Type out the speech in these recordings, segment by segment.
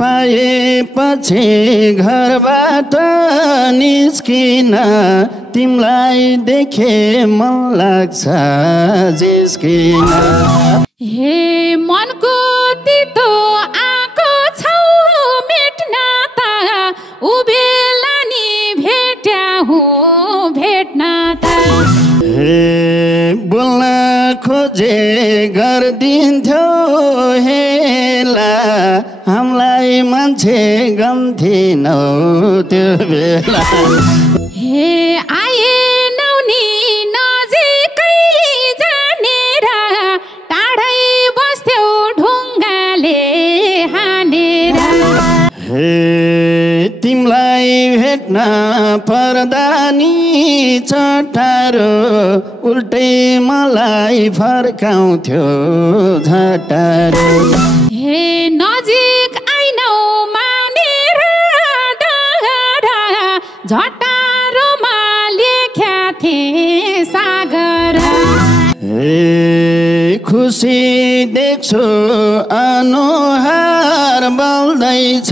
पाएपछि घरबाट निस्किन तिमलाई देखे मन लाग्छ जिस्किन। हे मनको तितो आको छौ मेट्न त उबेला नि भेट्या हुँ भेट्न त। हे बोल्न खोजे गरिदिन्थ्यो हेला हामीलाई मान्छे गन्थिनौ त्यो बेला। हे आएनौ नि नजिकै जानेर टाढै बस्थ्यौ ढुङ्गाले हानेर। हे तिमलाई भेट्न पर्दा नि चटारो उल्टै मलाई फर्काउँथ्यो झटारो। हे नजिक आइनौ मानेर डगरा झटारोमा लेख्या थिए सागर। हे खुसी देख्छु अनुहार बल्दैछ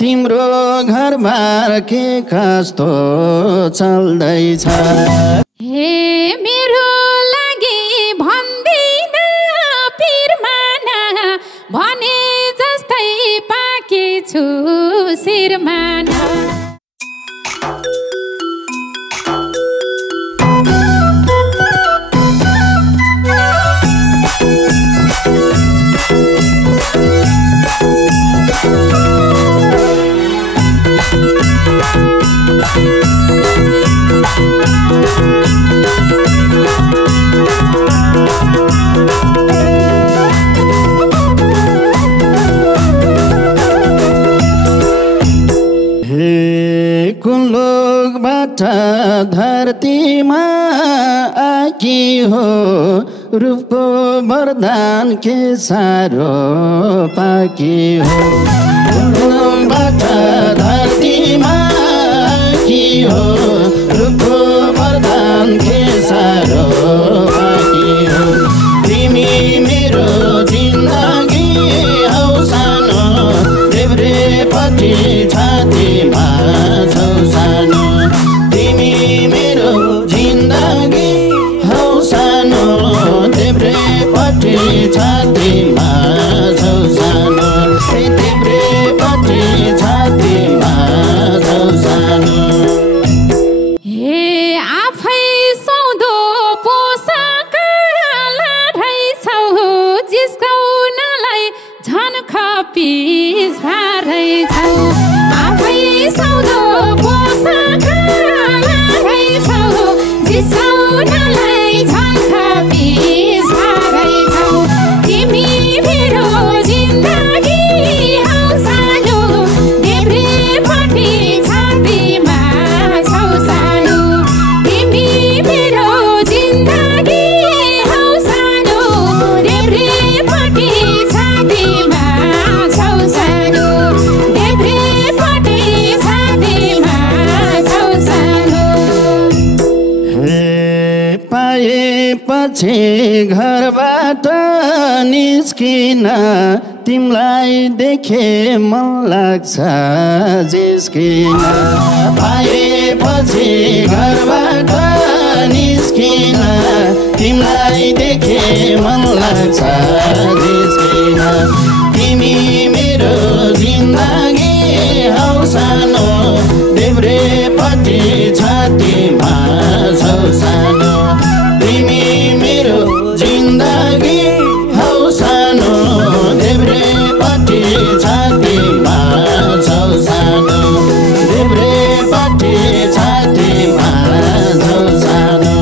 तिम्रो घरबार के कस्तो चल्दैछ। हे मेरो लागि भन्दिन पिरमाना भने जस्तै पाकेछु शिरमाना। कुन लोकबाट धरतीमा आकी हो रूपको वरदान के सारो पाकी हो। कुन लोकबाट धरतीमा आकी हो रूपको वरदान के सारो पाकी हो। तिमी मेरो जिन्दगी हौ सानो देब्रेपट्टि छातीमा छौ सानो। तिमी मेरो जिन्दगी हौ सानो देब्रेपट्टि छातीमा छौ सानो। देब्रेपट्टि छातीमा छौ सानो। हे आफै सौदो पोसाक लाढै छौ जिस्काउनलाई झन खपिस भारै छौ। आफै सौदो पोसाक लाढै छौ जिस्काउनलाई झन खपिस भारै छौ। तिमी मेरो जिन्दगी हौ सानो देब्रेपट्टि छातीमा छौ सानो। तिमी मेरो जिन्दगी हौ सानो देब्रेपट्टि छातीमा छौ सानो। देब्रेपट्टि छातीमा छौ सानो। हे पाएपछि घरबाट निस्किन तिमलाई देखे मन लाग्छ जिस्किन। पाएपछि घरबाट निस्किन तिमलाई देखे मन लाग्छ जिस्किन। तिमी मेरो जिन्दगी हौ सानो देब्रेपट्टि छातीमा छौ सानो। तिमी मेरो जिन्दगी हौ सानो देब्रेपट्टि छातीमा छौ सानो। देब्रेपट्टि छातीमा छौ सानो।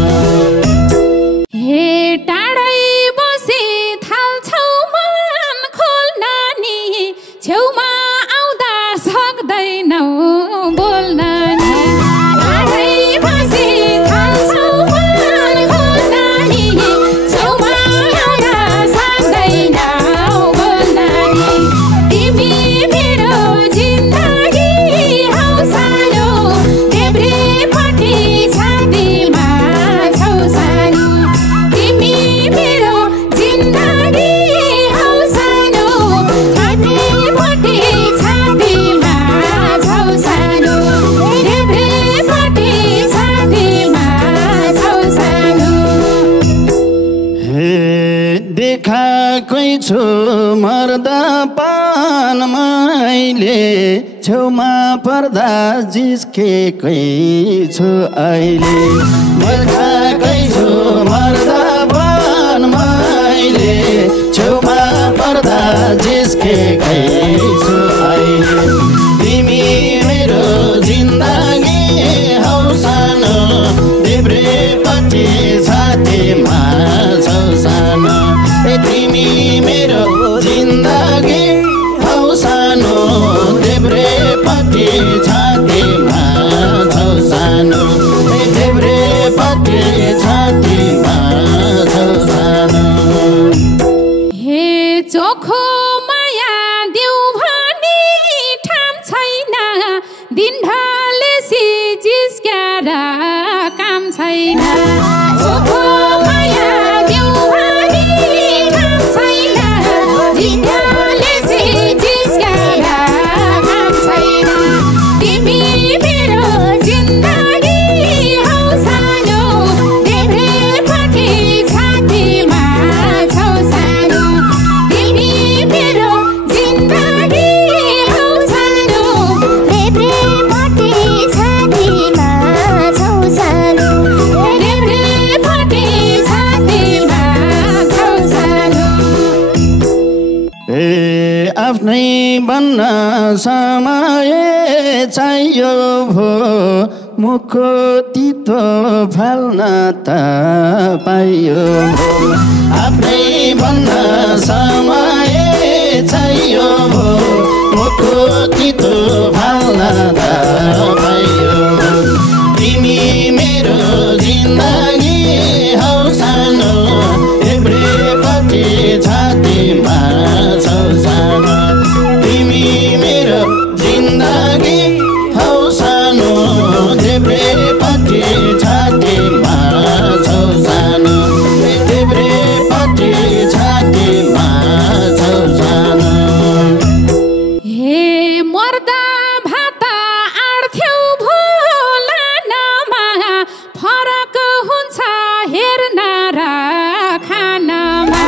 हे टाढै बसी थाल्छौ मन खोल्न नि छेउमा आउँदा सक्दैनौ बोल्न नि। टाढै बसी थाल्छौ मन खोल्न नि छेउमा आउँदा सक्दैनौ बोल्न नि। तिमी मेरो जिन्दगी हौ सानो देब्रेपट्टि छातीमा छौ सानो। तिमी मेरो जिन्दगी हौ सानो छातीमा मर्दा पान मैले छेउमा पर्दा जिस्केकै छु अहिले मर्काकै छु मर्दा पान मैले छेउमा पर्दा जिस्केकै छु अहिले तिमी मेरो जिन्दगी हौ सानो देब्रेपट्टि छातीमा छौ सानो तिमी मेरो जिन्दगी हौ सानो देब्रेपट्टि छातीमा छौ सानो देब्रेपट्टि छातीमा छौ सानो हे चोखो माया देऊ भनी ठाम छैन दिन ढलेसी जिस्क्याएर काम छैन चोखो माया देऊ भनी ठाम छैन दिन ढलेसी जिस्क्याएर काम छैन तिमी मेरो जिन्दगी हौ सानो देब्रेपट्टि छातीमा छौ सानो तिमी मेरो जिन्दगी हौ सानो देब्रेपट्टि छातीमा छौ सानो देब्रेपट्टि छातीमा छौ सानो आफ्नै बन्न समय चाहियो भो मुखको तितो फाल्न त पाइयो भो आफ्नै बन्न समय चाहियो भो मुखको तितो फाल्न त पाइयो तिमी मेरो जिन्दगी हौ सानो देब्रेपट्टि छातीमा छौ सानो तिमी मेरो जिन्दगी हौ सानो देब्रेपट्टि छातीमा छौ सानो देब्रेपट्टि छातीमा छौ सानो हे मर्दा भात आड्थ्यौ भोलानमा फरक हुन्छ हेर्न र खानमा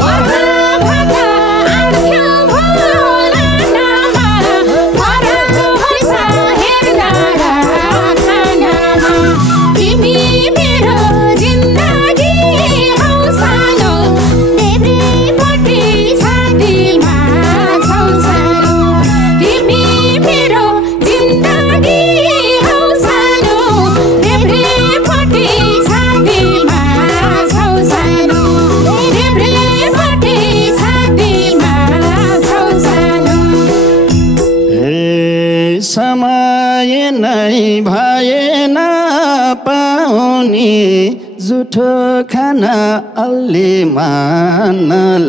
मर्दा भात आड्थ्यौ भोलानमा फरक हुन्छ हेर्न र खानमा तिमी मेरो जिन्दगी हौ सानो देब्रेपट्टि छातीमा छौ सानो तिमी मेरो जिन्दगी हौ सानो देब्रेपट्टि छातीमा छौ सानो देब्रेपट्टि छातीमा छौ सानो समय नै भएन पाउने जुठो खाना अलि मान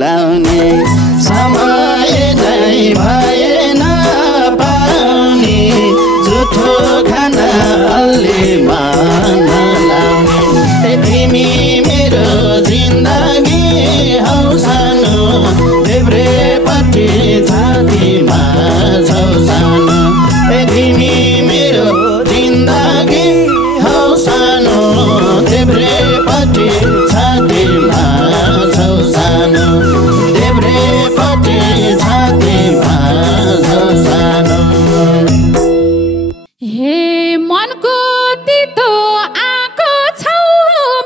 लाउने समय नै भएन पाउने जुठो खाना अलि मान लाउने तिमी मेरो जिन्दगी हौ सानो देब्रेपट्टि छातीमा छौ सानो तिमी मेरो जिन्दगी हौ सानो देब्रेपट्टि छातीमा छौ सानो देब्रेपट्टि छातीमा छौ सानो हे मनको तितो आको छौ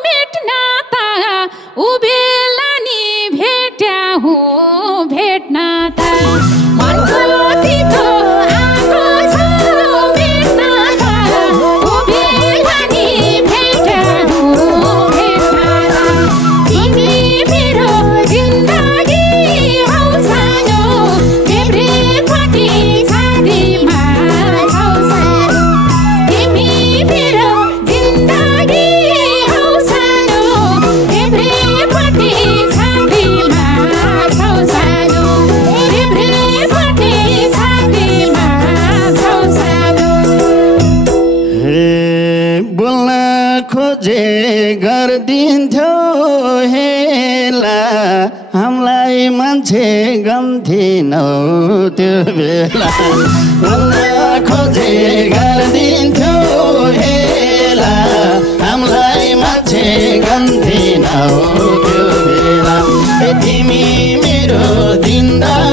मेट्न त उबेला नि भेट्या हुँ भेट्न त मनको तितो आको छौ मेट्न त उबेला नि भेट्या हुँ भेट्न त तिमी मेरो जिन्दगी हौ सानो देब्रेपट्टि छातीमा छौ सानो तिमी मेरो जिन्दगी हौ सानो देब्रेपट्टि छातीमा छौ सानो देब्रेपट्टि छातीमा छौ सानो बोल्न खोजे गरिदिन्थ्यो हेला हामीलाई मान्छे गन्थिनौ त्यो बेला बोल्न खोजे गरिदिन्थ्यो हेला हामीलाई मान्छे गन्थिनौ त्यो बेला तिमी मेरो जिन्दगी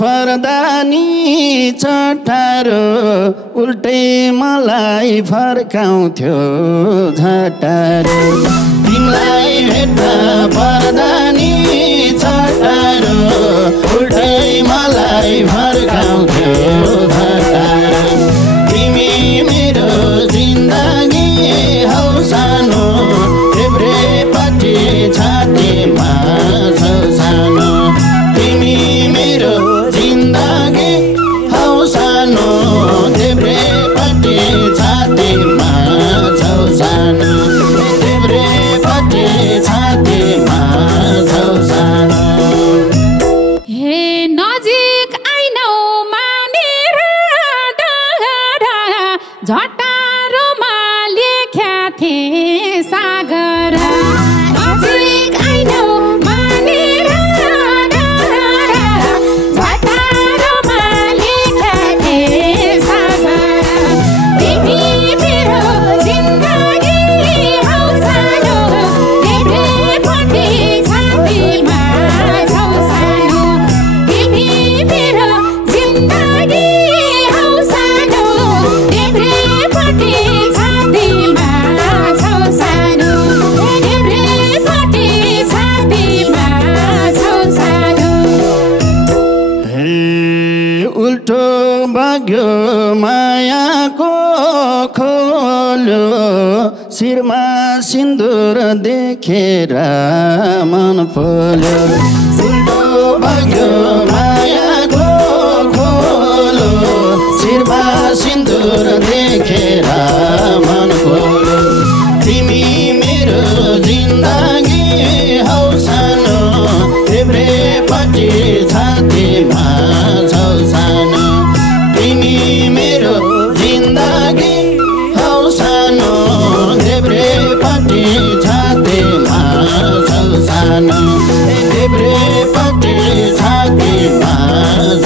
पर्दानी चटारो उल्टै मलाई फर्काउँथ्यो झटारो तिमीलाई भेट्दा पर्दानी चटारो उल्टै मलाई फर्काउँथ्यो झटारो तिमी मेरो जिन्दगी हौ सानो देब्रेपट्टि छातीमा छौ सानो तिमी मेरो जिन्दगी हौ सानो देब्रेपट्टि छातीमा छौ सानो देब्रेपट्टि छातीमा छौ सानो हे नजिक आइनौ मानेर डाँडा झटारोमा लेख्या थिए सागर नजिक आइनौ मानेर डाँडा झटारोमा लेख्या थिए सागर तिमी मेरो जिन्दगी हौ सानो देब्रेपट्टि छातीमा छौ सानो तिमी मेरो जिन्दगी हौ सानो देब्रेपट्टि छातीमा छौ सानो देब्रेपट्टि छातीमा छौ सानो हे उल्टो बग्यो मायाको खोलो शिरमा सिन्दुर देखेर मन पोल्यो उल्टो बग्यो मायाको खोलो शिरमा सिन्दुर देखेर मन पोल्यो तिमी मेरो जिन्दगी हौ सानो देब्रेपट्टि छातीमा छौ सानो तिमी मेरो जिन्दगी हौ सानो देब्रेपट्टि छातीमा छौ सानो देब्रेपट्टि छातीमा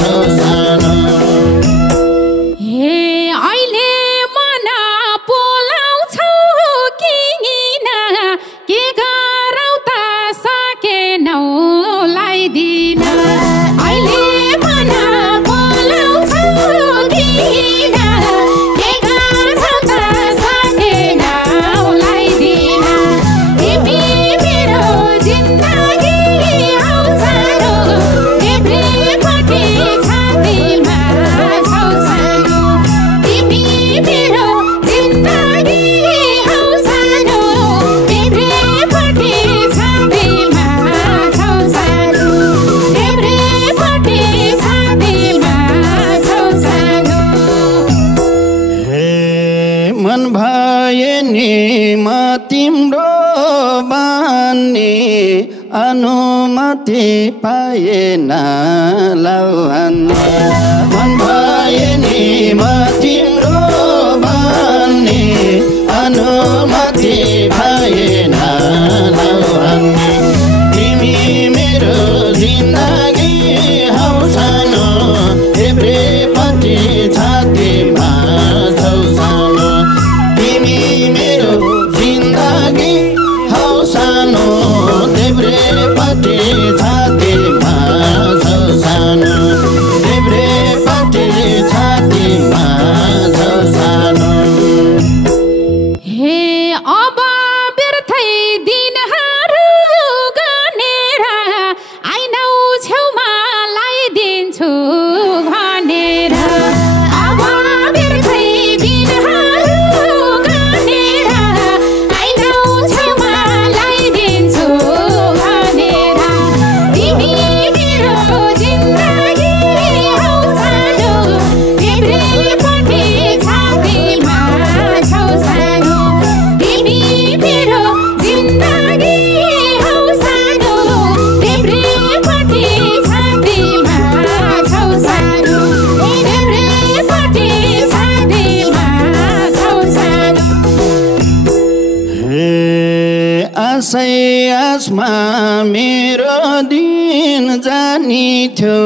छौ सानो हे अहिले मन पोलाउँछौ किन के गरौ त सकेनौ लाइदिन अहिले मन पोलाउँछौ किन के गरौ त सकेनौ लाइदिन तिमी मेरो जिन्दगी हौ सानो देब्रेपट्टि छातीमा छौ सानो तिमी मेरो जिन्दगी हौ सानो देब्रेपट्टि छातीमा छौ सानो देब्रेपट्टि छातीमा छौ सानो हे मन भए नि म तिम्रो बानी अनुमति पाएन लाउने मन भए नि म तिम्रो बानी अनुमति पाएन लाउने तिमी मेरो जिन्दगी हौ सानो देब्रेपट्टि छातीमा छौ सानो तिमी मेरो जिन्दगी हौ सानो देब्रेपट्टि छातीमा छौ सानो देब्रेपट्टि छातीमा छौ सानो हे अब व्यर्थै दिनहरू गनेर आइनौ छेउमा लाइदिन्छु भनेर अब व्यर्थै दिनहरू गनेर आइनौ छेउमा लाइदिन्छु भनेर तिमी मेरो जिन्दगी हौ सानो देब्रेपट्टि छातीमा छौ सानो तिमी मेरो जिन्दगी हौ सानो देब्रेपट्टि छातीमा छौ सानो देब्रेपट्टि छातीमा छौ सानो हे आशै आसमा मेरो दिन जानी थियो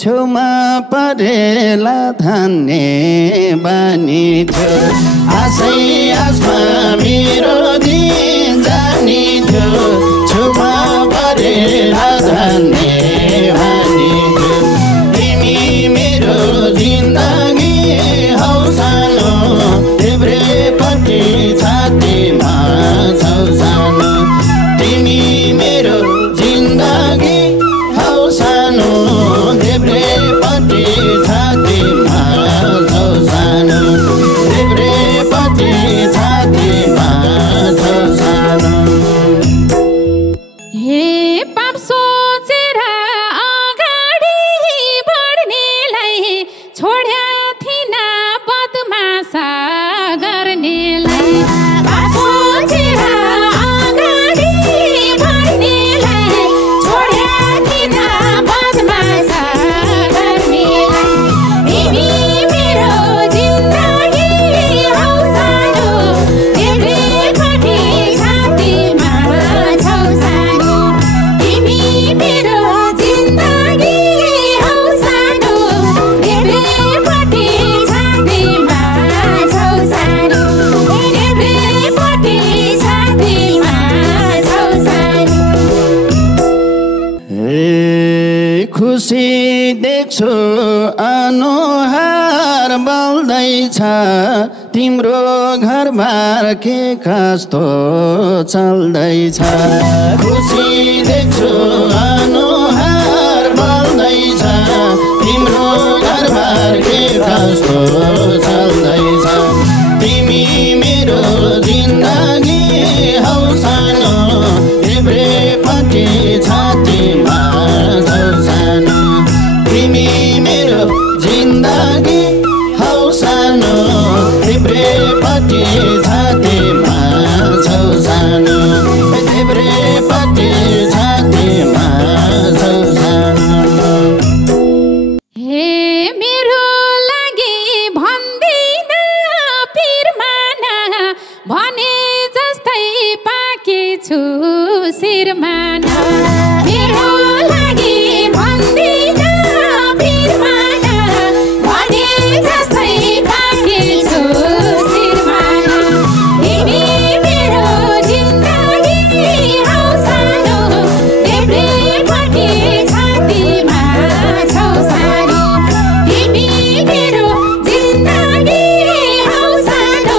छेउमा परेला धान्ने बानी थियो आशै आसमा मेरो दिन जानी थियो छेउमा परेला धान्ने बानी थियो चल्दैछ तिम्रो घरबार के कस्तो चल्दैछ खुसी देख्छु अनुहार बल्दैछ तिम्रो घरबार के कस्तो चल्दैछ तिमी मेरो जिन्दगी हौ सानो देब्रेपट्टि छातीमा छौ सानो तिमी मेरो जिन्दगी हौ सानो देब्रेपट्टि छातीमा छौ सानो देब्रेपट्टि छातीमा छौ सानो हे मेरो लागि भन्दिन पिरमाना भने जस्तै पाकेछु शिरमाना मेरो लागि भन्दिन पिरमाना भने जस्तै पाकेछु शिरमाना तिमी मेरो जिन्दगी हौ सानो देब्रेपट्टि छातीमा छौ सानो तिमी मेरो जिन्दगी हौ सानो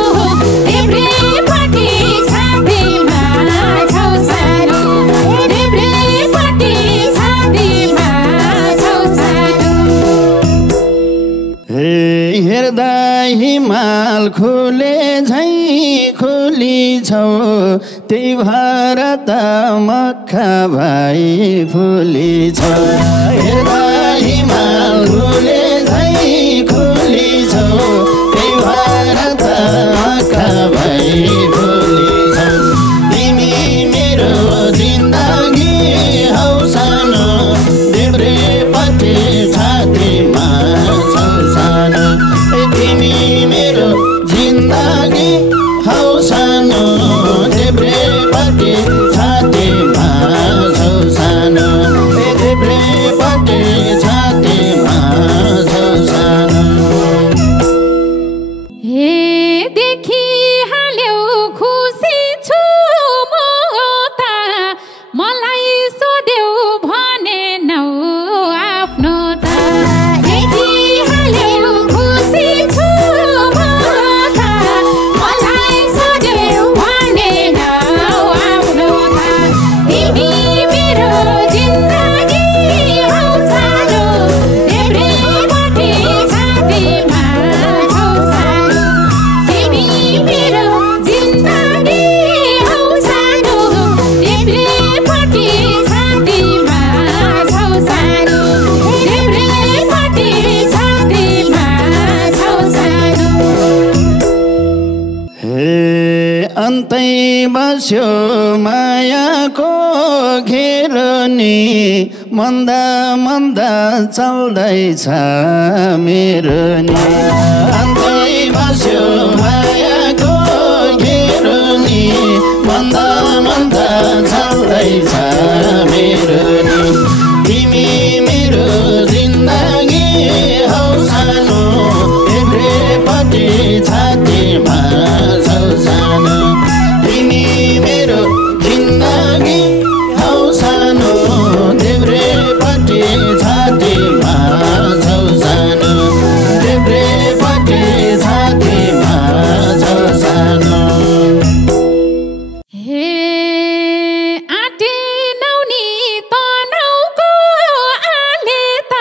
देब्रेपट्टि छातीमा छौ सानो देब्रेपट्टि छातीमा छौ सानो हेर्दा हिमाल खुले झैँ खुली छौ त्यही भएर त मक्खा भाइ फुली छौ हेर्दा हिमाल खुले झैँ खुली छौ त्यही भएर त मक्खा भाइ फुली छौ तिमी मेरो जिन्दगी हौ सानो देब्रेपट्टि छातीमा छौ सानो तिमी मेरो जिन्दगी हौ सानो देब्रेपट्टि छातीमा छौ सानो देब्रेपट्टि छातीमा छौ सानो हे देखिहाल्यौ खुसी छु म त मलाई सोध्यौ भनेनौ आफ्नो त देखिहाल्यौ खुसी छु म त मलाई सोध्यौ भनेनौ आफ्नो त तिमी मेरो जिन्दगी हौ सानो देब्रेपट्टि छातीमा छौ सानो तिमी मेरो जिन्दगी हौ सानो देब्रेपट्टि छातीमा छौ सानो देब्रेपट्टि छातीमा छौ सानो हे अन्तै बस्यो मायाको घेरनी मन्दा मन्दा चल्दैछ मेरो नि अन्तै बस्यो मायाको घेरनी मन्दा मन्दा चल्दैछ मेरो नि तिमी मेरो जिन्दगी हौ सानो देब्रेपट्टि छातीमा छौ सानो तिमी मेरो जिन्दगी हौ सानो देब्रेपट्टि छातीमा छौ सानो देब्रेपट्टि छातीमा छौ सानो हे आँटेनौ नि तनाउको आले त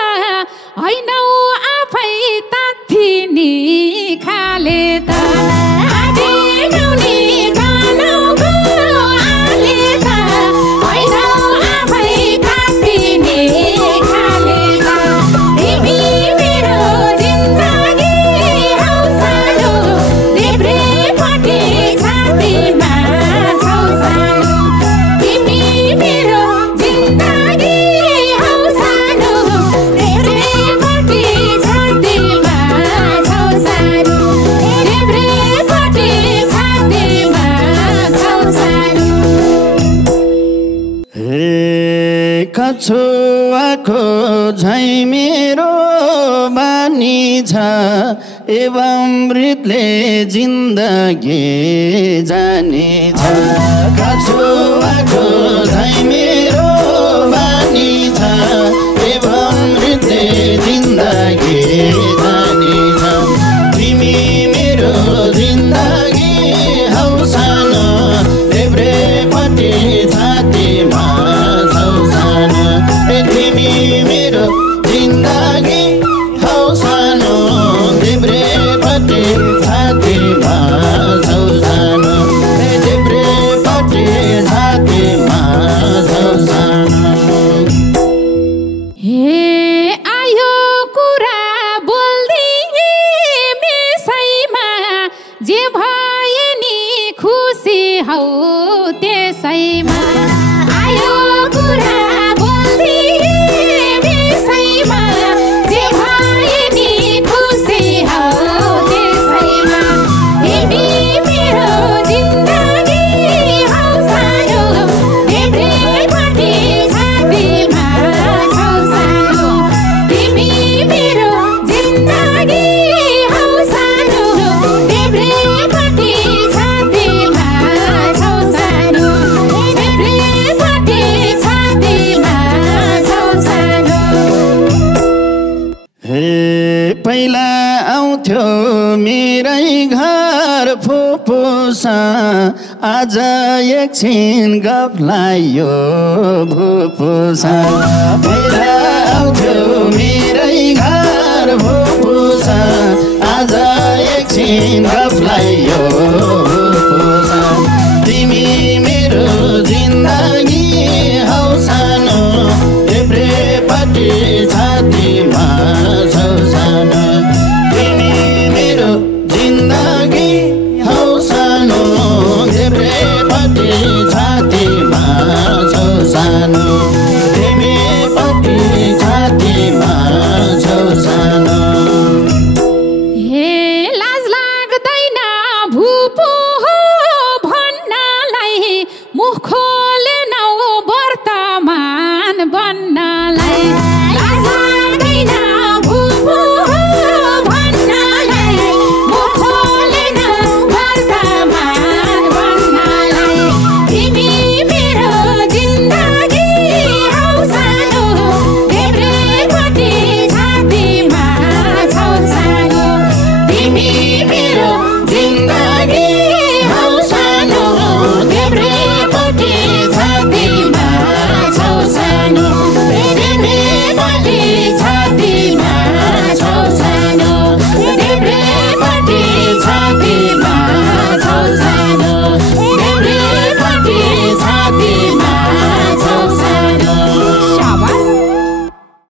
हैनौ आफै तात्थिनी खाले त आँटेनौ नि तनाउको आले त हैनौ आफै तात्थिनी खाले त तिमी मेरो जिन्दगी हौ सानो देब्रेपट्टि छातीमा छौ सानो तिमी मेरो जिन्दगी हौ सानो देब्रेपट्टि छातीमा छौ सानो देब्रेपट्टि छातीमा छौ सानो हे कछुवाको झैँ मेरो बानी छ एवं मृतले जिन्दगी जाने छ कछुवाको झैँ मेरो बानी छ एवं मृतले जिन्दगी जाने छ हौ त्यसैमा आयो कुरा बोल्दिए विषयमा जे भए नि खुसी हौ त्यसैमा तिमी मेरो जिन्दगी हौ सानो देब्रेपट्टि छातीमा छौ सानो तिमी मेरो जिन्दगी हौ सानो देब्रेपट्टि छातीमा छौ सानो देब्रेपट्टि छातीमा छौ सानो हे पहिला आउँथ्यो मेरै घर फुपुसा आज एकछिन गफलाई यो भुपुसा पहिला आउँथ्यो मेरै घर फुपुसा आज एकछिन गफलाई यो